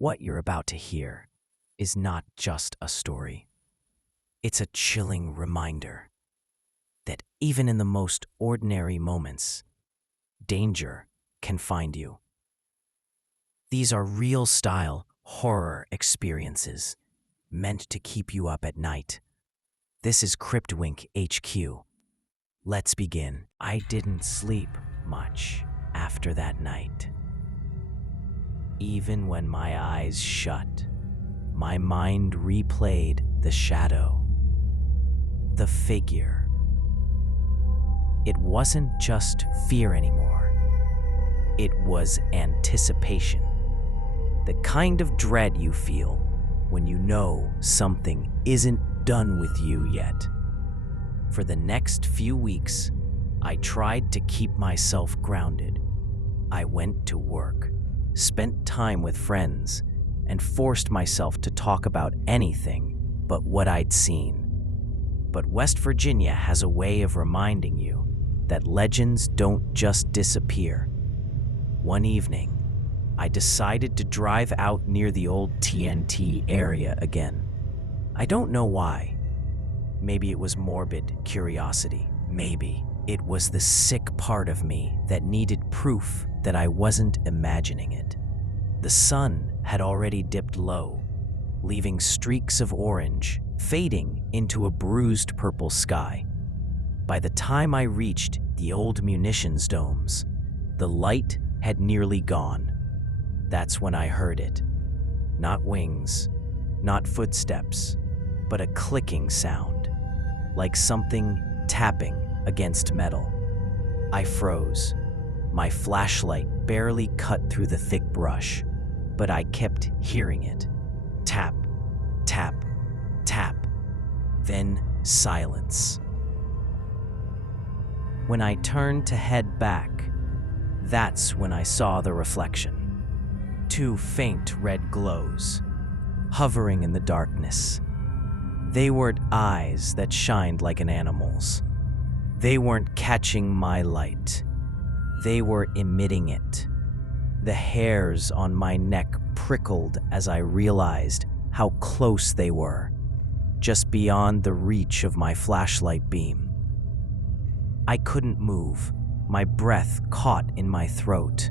What you're about to hear is not just a story. It's a chilling reminder that even in the most ordinary moments, danger can find you. These are real-style horror experiences meant to keep you up at night. This is Cryptwinkhq. Let's begin. I didn't sleep much after that night. Even when my eyes shut, my mind replayed the shadow, the figure. It wasn't just fear anymore. It was anticipation. The kind of dread you feel when you know something isn't done with you yet. For the next few weeks, I tried to keep myself grounded. I went to work, spent time with friends, and forced myself to talk about anything but what I'd seen. But West Virginia has a way of reminding you that legends don't just disappear. One evening, I decided to drive out near the old TNT area again. I don't know why. Maybe it was morbid curiosity. Maybe it was the sick part of me that needed proof that I wasn't imagining it. The sun had already dipped low, leaving streaks of orange fading into a bruised purple sky. By the time I reached the old munitions domes, the light had nearly gone. That's when I heard it. Not wings, not footsteps, but a clicking sound, like something tapping against metal. I froze. My flashlight barely cut through the thick brush, but I kept hearing it. Tap, tap, tap, then silence. When I turned to head back, that's when I saw the reflection. Two faint red glows, hovering in the darkness. They weren't eyes that shined like an animal's. They weren't catching my light. They were emitting it. The hairs on my neck prickled as I realized how close they were, just beyond the reach of my flashlight beam. I couldn't move. My breath caught in my throat,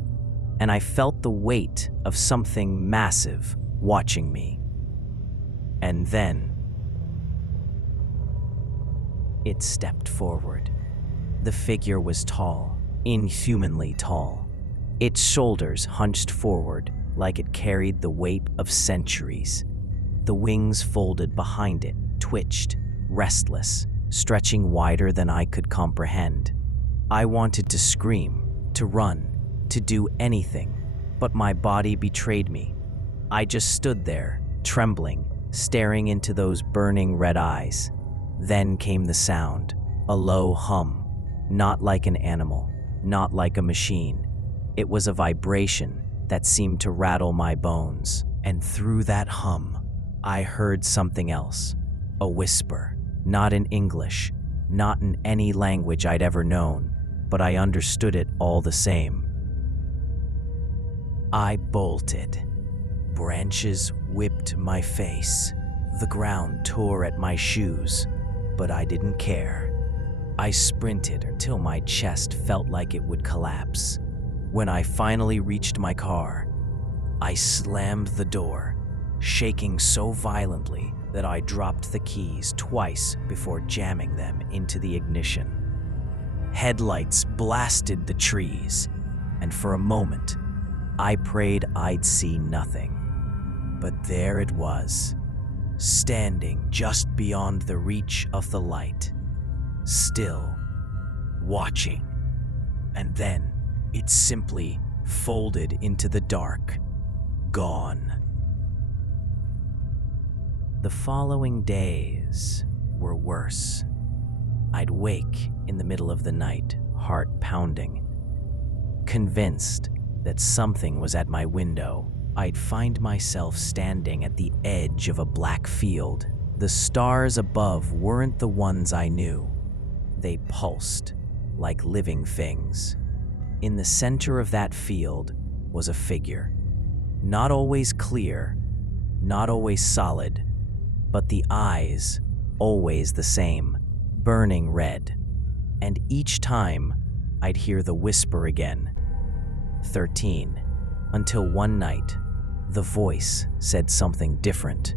and I felt the weight of something massive watching me. And then it stepped forward. The figure was tall, inhumanly tall. Its shoulders hunched forward like it carried the weight of centuries. The wings folded behind it, twitched, restless, stretching wider than I could comprehend. I wanted to scream, to run, to do anything, but my body betrayed me. I just stood there, trembling, staring into those burning red eyes. Then came the sound, a low hum, not like an animal, not like a machine. It was a vibration that seemed to rattle my bones. And through that hum, I heard something else, a whisper, not in English, not in any language I'd ever known, but I understood it all the same. I bolted. Branches whipped my face. The ground tore at my shoes, but I didn't care. I sprinted until my chest felt like it would collapse. When I finally reached my car, I slammed the door, shaking so violently that I dropped the keys twice before jamming them into the ignition. Headlights blasted the trees, and for a moment, I prayed I'd see nothing. But there it was, standing just beyond the reach of the light, still, watching. And then it simply folded into the dark, gone. The following days were worse. I'd wake in the middle of the night, heart pounding. Convinced that something was at my window, I'd find myself standing at the edge of a black field. The stars above weren't the ones I knew. They pulsed like living things. In the center of that field was a figure. Not always clear, not always solid, but the eyes, always the same, burning red. And each time, I'd hear the whisper again, 13, until one night, the voice said something different.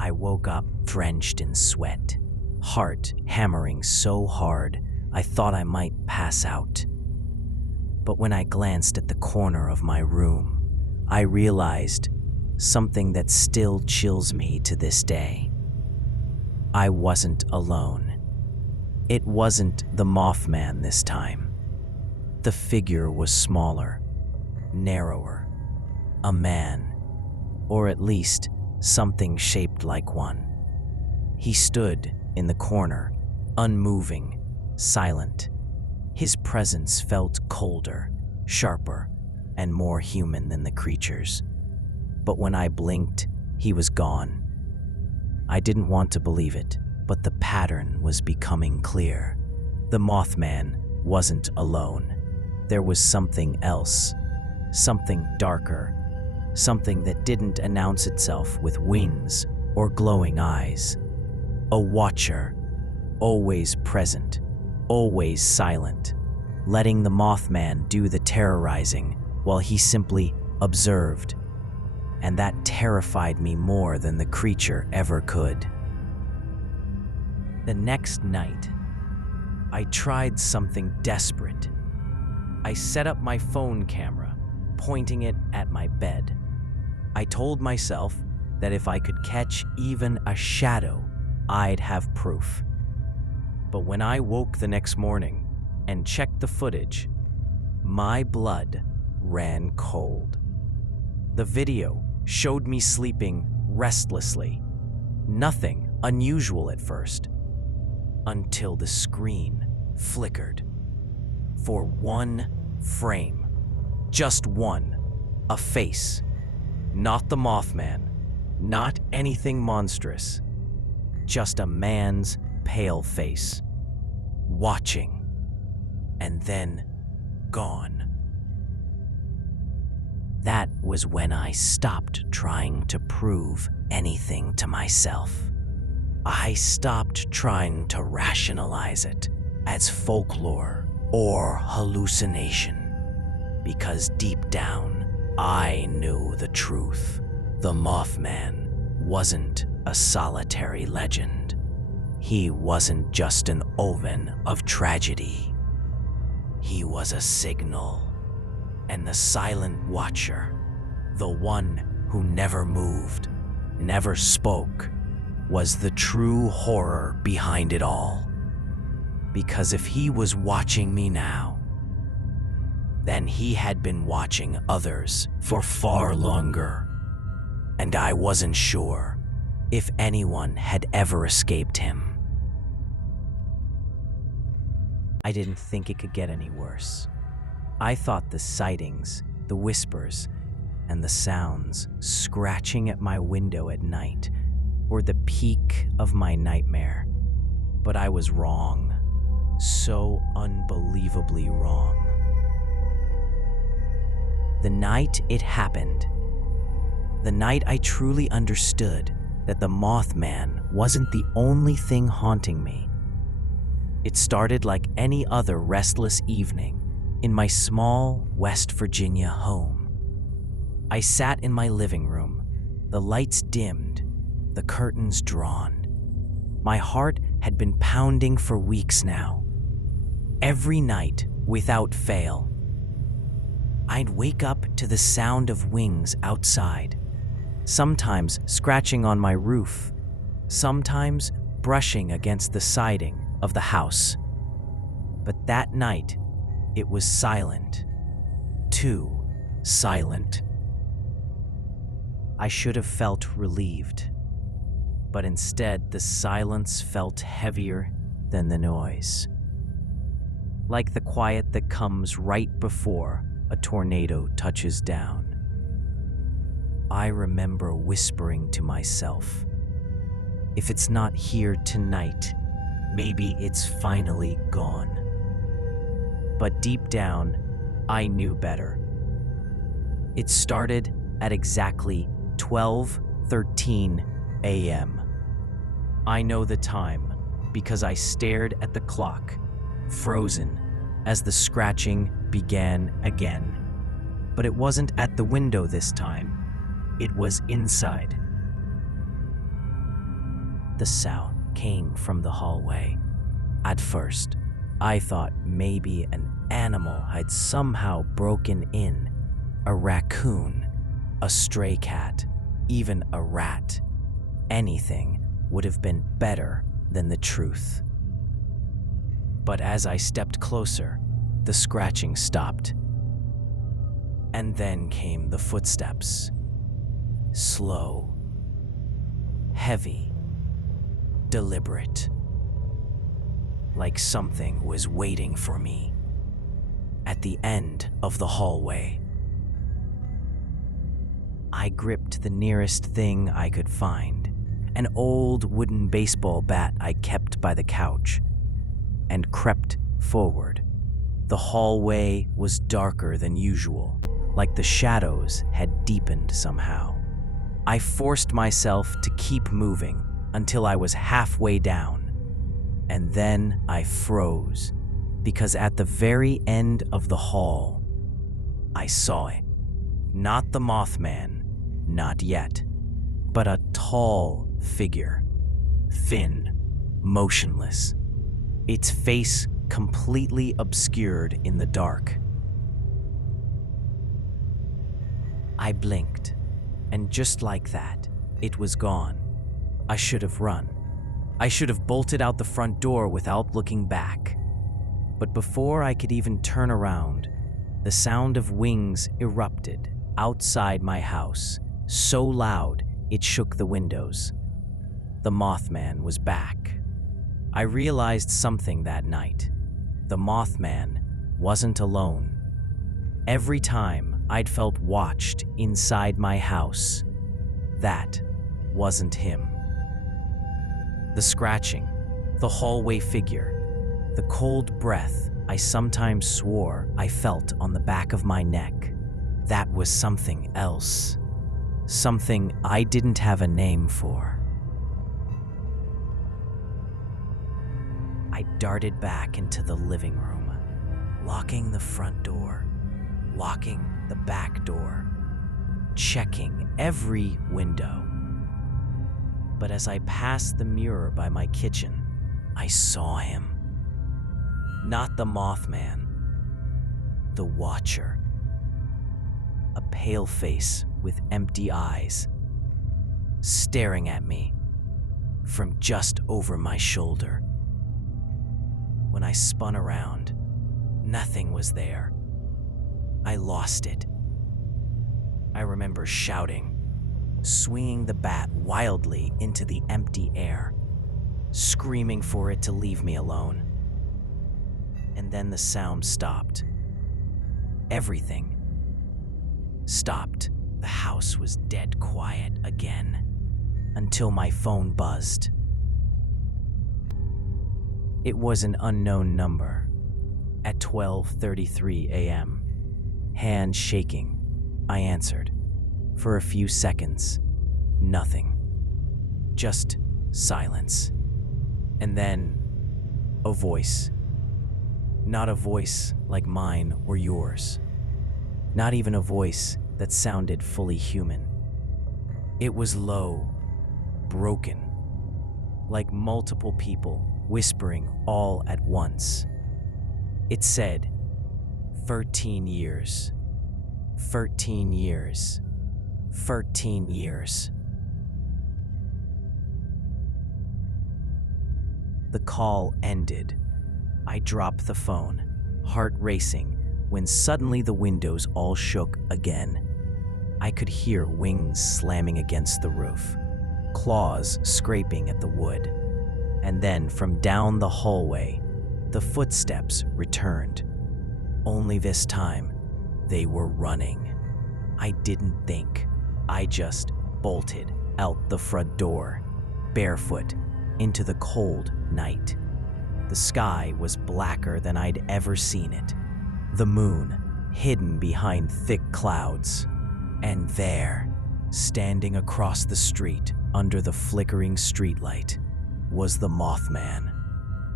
I woke up drenched in sweat, heart hammering so hard I thought I might pass out. But when I glanced at the corner of my room, I realized something that still chills me to this day. I wasn't alone. It wasn't the Mothman this time. The figure was smaller, narrower, a man, or at least something shaped like one. He stood in the corner, unmoving, silent. His presence felt colder, sharper, and more human than the creatures. But when I blinked, he was gone. I didn't want to believe it, but the pattern was becoming clear. The Mothman wasn't alone. There was something else, something darker, something that didn't announce itself with wings or glowing eyes. A watcher, always present, always silent, letting the Mothman do the terrorizing while he simply observed. And that terrified me more than the creature ever could. The next night, I tried something desperate. I set up my phone camera, pointing it at my bed. I told myself that if I could catch even a shadow, I'd have proof. But when I woke the next morning and checked the footage, my blood ran cold. The video showed me sleeping restlessly. Nothing unusual at first, until the screen flickered. For one frame, just one, a face. Not the Mothman, not anything monstrous, just a man's pale face, watching, and then gone. That was when I stopped trying to prove anything to myself. I stopped trying to rationalize it as folklore or hallucination, because deep down, I knew the truth. The Mothman wasn't a solitary legend. He wasn't just an omen of tragedy. He was a signal. And the silent watcher, the one who never moved, never spoke, was the true horror behind it all. Because if he was watching me now, then he had been watching others for far longer. And I wasn't sure if anyone had ever escaped him. I didn't think it could get any worse. I thought the sightings, the whispers, and the sounds scratching at my window at night were the peak of my nightmare. But I was wrong. So unbelievably wrong. The night it happened, the night I truly understood that the Mothman wasn't the only thing haunting me. It started like any other restless evening in my small West Virginia home. I sat in my living room, the lights dimmed, the curtains drawn. My heart had been pounding for weeks now. Every night, without fail, I'd wake up to the sound of wings outside, sometimes scratching on my roof, sometimes brushing against the siding of the house. But that night, it was silent. Too silent. I should have felt relieved, but instead the silence felt heavier than the noise. Like the quiet that comes right before a tornado touches down. I remember whispering to myself, if it's not here tonight, maybe it's finally gone. But deep down, I knew better. It started at exactly 12:13 a.m. I know the time because I stared at the clock, frozen, as the scratching began again. But it wasn't at the window this time. It was inside. The sound came from the hallway. At first, I thought maybe an animal had somehow broken in. A raccoon, a stray cat, even a rat. Anything would have been better than the truth. But as I stepped closer, the scratching stopped. And then came the footsteps. Slow, heavy, deliberate. Like something was waiting for me at the end of the hallway. I gripped the nearest thing I could find, an old wooden baseball bat I kept by the couch, and crept forward. The hallway was darker than usual, like the shadows had deepened somehow. I forced myself to keep moving until I was halfway down, and then I froze, because at the very end of the hall, I saw it. Not the Mothman, not yet, but a tall figure, thin, motionless, its face completely obscured in the dark. I blinked, and just like that, it was gone. I should have run. I should have bolted out the front door without looking back. But before I could even turn around, the sound of wings erupted outside my house, so loud it shook the windows. The Mothman was back. I realized something that night. The Mothman wasn't alone. Every time I'd felt watched inside my house, that wasn't him. The scratching, the hallway figure, the cold breath I sometimes swore I felt on the back of my neck, that was something else. Something I didn't have a name for. I darted back into the living room, locking the front door, locking the back door, checking every window. But as I passed the mirror by my kitchen, I saw him. Not the Mothman, the Watcher. A pale face with empty eyes, staring at me from just over my shoulder. When I spun around, nothing was there. I lost it. I remember shouting, swinging the bat wildly into the empty air, screaming for it to leave me alone. And then the sound stopped. Everything stopped. The house was dead quiet again, until my phone buzzed. It was an unknown number. At 12:33 a.m., hands shaking, I answered. For a few seconds, nothing. Just silence. And then, a voice. Not a voice like mine or yours. Not even a voice that sounded fully human. It was low, broken, like multiple people whispering all at once. It said, 13 years, 13 years, 13 years. The call ended. I dropped the phone, heart racing, when suddenly the windows all shook again. I could hear wings slamming against the roof, claws scraping at the wood. And then from down the hallway, the footsteps returned. Only this time, they were running. I didn't think. I just bolted out the front door, barefoot, into the cold night. The sky was blacker than I'd ever seen it. The moon hidden behind thick clouds. And there, standing across the street under the flickering streetlight, was the Mothman,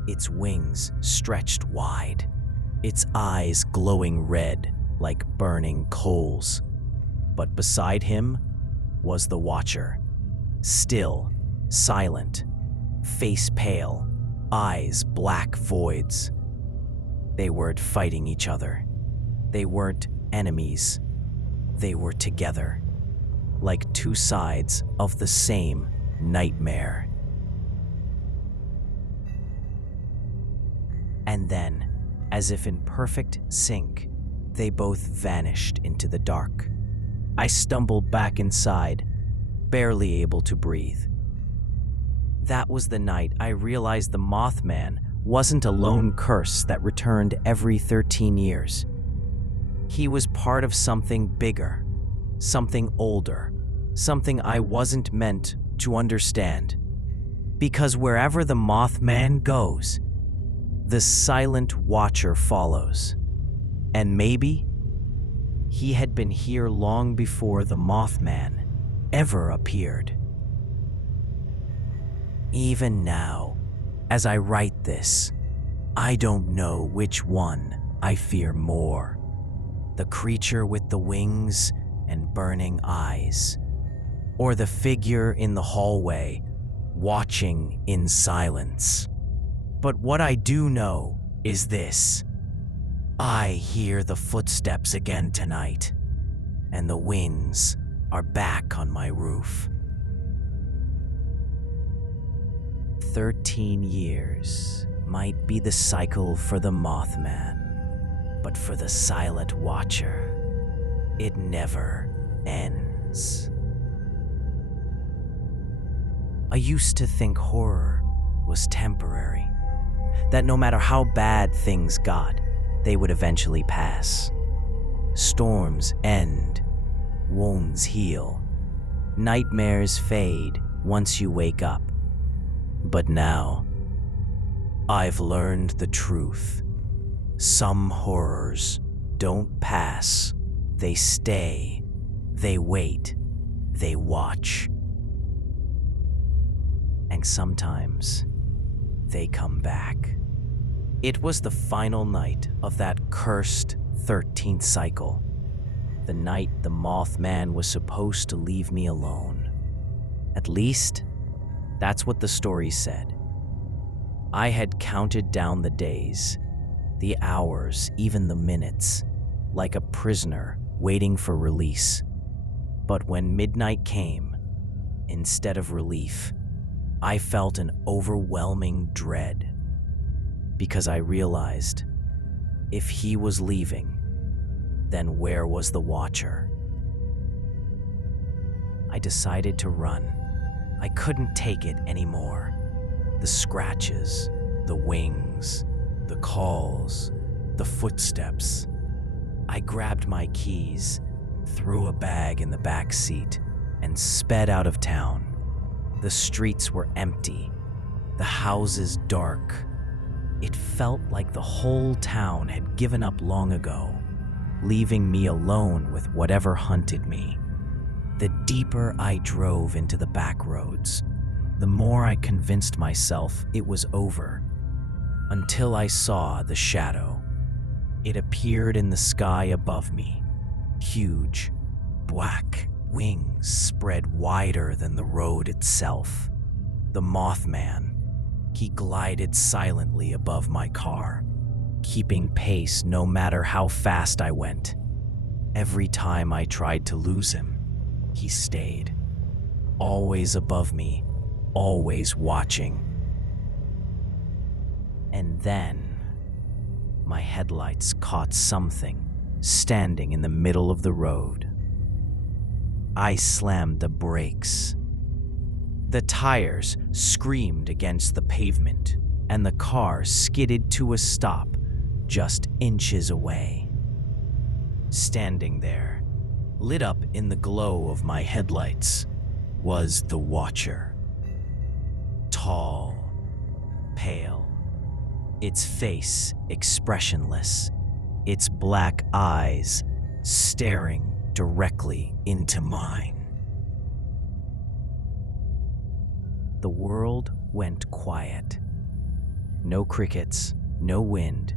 its wings stretched wide, its eyes glowing red like burning coals. But beside him was the Watcher, still, silent, face pale, eyes black voids. They weren't fighting each other. They weren't enemies. They were together, like two sides of the same nightmare. And then, as if in perfect sync, they both vanished into the dark. I stumbled back inside, barely able to breathe. That was the night I realized the Mothman wasn't a lone curse that returned every 13 years. He was part of something bigger, something older, something I wasn't meant to understand. Because wherever the Mothman goes, the silent Watcher follows. And maybe he had been here long before the Mothman ever appeared. Even now, as I write this, I don't know which one I fear more. The creature with the wings and burning eyes, or the figure in the hallway watching in silence. But what I do know is this: I hear the footsteps again tonight, and the winds are back on my roof. 13 years might be the cycle for the Mothman, but for the silent Watcher, it never ends. I used to think horror was temporary, that no matter how bad things got, they would eventually pass. Storms end, wounds heal, nightmares fade once you wake up. But now, I've learned the truth. Some horrors don't pass, they stay, they wait, they watch. And sometimes, they come back. It was the final night of that cursed 13th cycle. The night the Mothman was supposed to leave me alone. At least, that's what the story said. I had counted down the days, the hours, even the minutes, like a prisoner waiting for release. But when midnight came, instead of relief, I felt an overwhelming dread. Because I realized, if he was leaving, then where was the Watcher? I decided to run. I couldn't take it anymore. The scratches, the wings, the calls, the footsteps. I grabbed my keys, threw a bag in the back seat, and sped out of town. The streets were empty, the houses dark. It felt like the whole town had given up long ago, leaving me alone with whatever hunted me. The deeper I drove into the back roads, the more I convinced myself it was over, until I saw the shadow. It appeared in the sky above me, huge, black wings spread wider than the road itself. The Mothman. He glided silently above my car, keeping pace no matter how fast I went. Every time I tried to lose him, he stayed, always above me, always watching. And then, my headlights caught something standing in the middle of the road. I slammed the brakes. The tires screamed against the pavement, and the car skidded to a stop just inches away. Standing there, lit up in the glow of my headlights, was the Watcher. Tall, pale, its face expressionless, its black eyes staring directly into mine. The world went quiet. No crickets, no wind,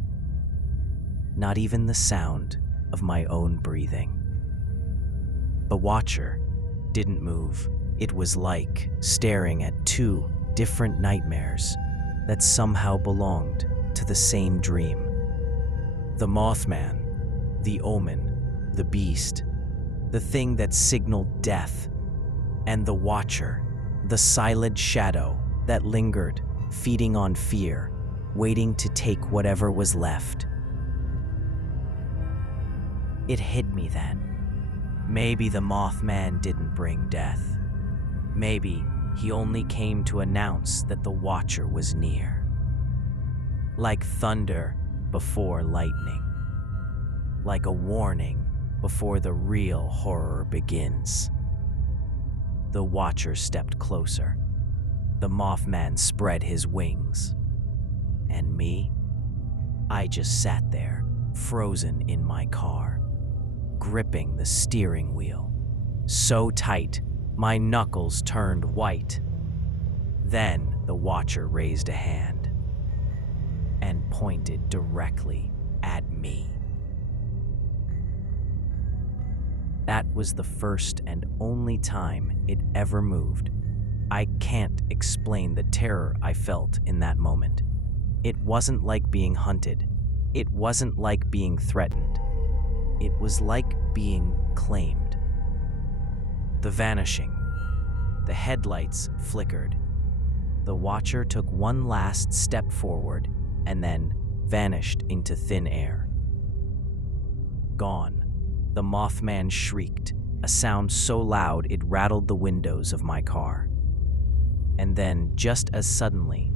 not even the sound of my own breathing. The watcher didn't move. It was like staring at two different nightmares that somehow belonged to the same dream. The Mothman, the omen, the beast, the thing that signaled death, and the watcher, the silent shadow that lingered, feeding on fear, waiting to take whatever was left. It hit me then. Maybe the Mothman didn't bring death. Maybe he only came to announce that the watcher was near. Like thunder before lightning. Like a warning before the real horror begins. The watcher stepped closer. The Mothman spread his wings. And me? I just sat there, frozen in my car, gripping the steering wheel, so tight my knuckles turned white. Then the watcher raised a hand and pointed directly at me. That was the first and only time it ever moved. I can't explain the terror I felt in that moment. It wasn't like being hunted. It wasn't like being threatened. It was like being claimed. The vanishing. The headlights flickered. The watcher took one last step forward and then vanished into thin air. Gone. The Mothman shrieked, a sound so loud it rattled the windows of my car. And then, just as suddenly,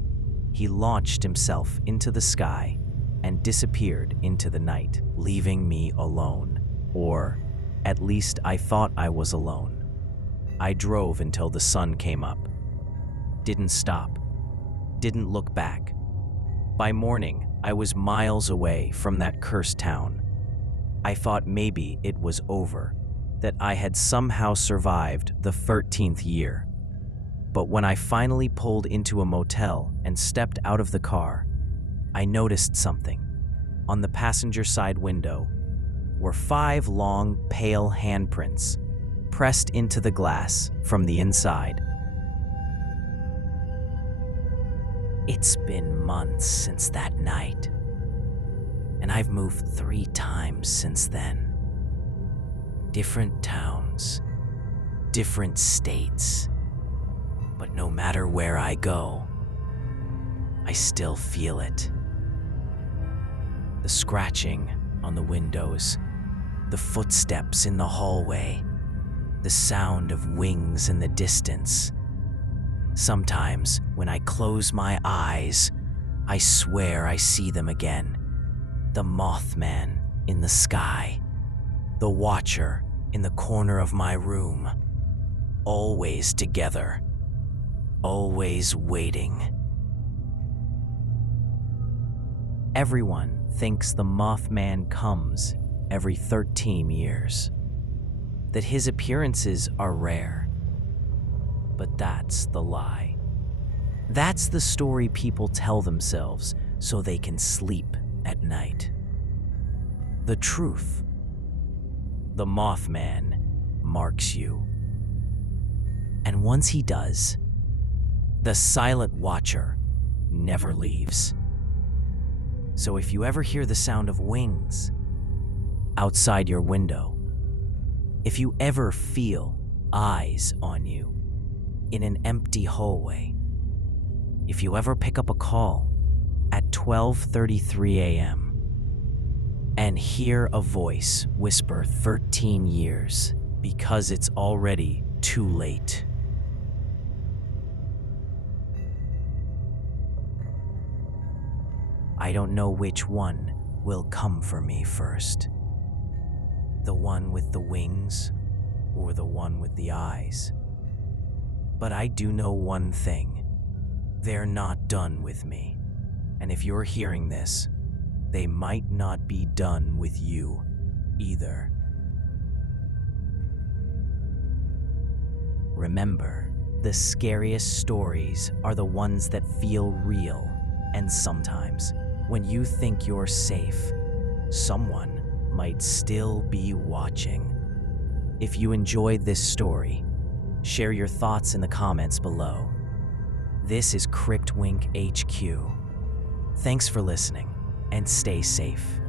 he launched himself into the sky and disappeared into the night, leaving me alone. Or, at least I thought I was alone. I drove until the sun came up. Didn't stop. Didn't look back. By morning, I was miles away from that cursed town. I thought maybe it was over, that I had somehow survived the 13th year. But when I finally pulled into a motel and stepped out of the car, I noticed something. On the passenger side window were 5 long, pale handprints pressed into the glass from the inside. It's been months since that night, and I've moved 3 times since then. Different towns, different states, but no matter where I go, I still feel it. The scratching on the windows, the footsteps in the hallway, the sound of wings in the distance. Sometimes, when I close my eyes, I swear I see them again. The Mothman in the sky, the watcher in the corner of my room, always together, always waiting. Everyone thinks the Mothman comes every 13 years, that his appearances are rare. But that's the lie. That's the story people tell themselves so they can sleep at night. The truth. The Mothman marks you. And once he does, the silent watcher never leaves. So if you ever hear the sound of wings outside your window, if you ever feel eyes on you in an empty hallway, if you ever pick up a call at 12:33 a.m. and hear a voice whisper 13 years because it's already too late. I don't know which one will come for me first. The one with the wings or the one with the eyes. But I do know one thing. They're not done with me. And if you're hearing this, they might not be done with you either. Remember, the scariest stories are the ones that feel real, and sometimes, when you think you're safe, someone might still be watching. If you enjoyed this story, share your thoughts in the comments below. This is Cryptwinkhq. Thanks for listening, and stay safe.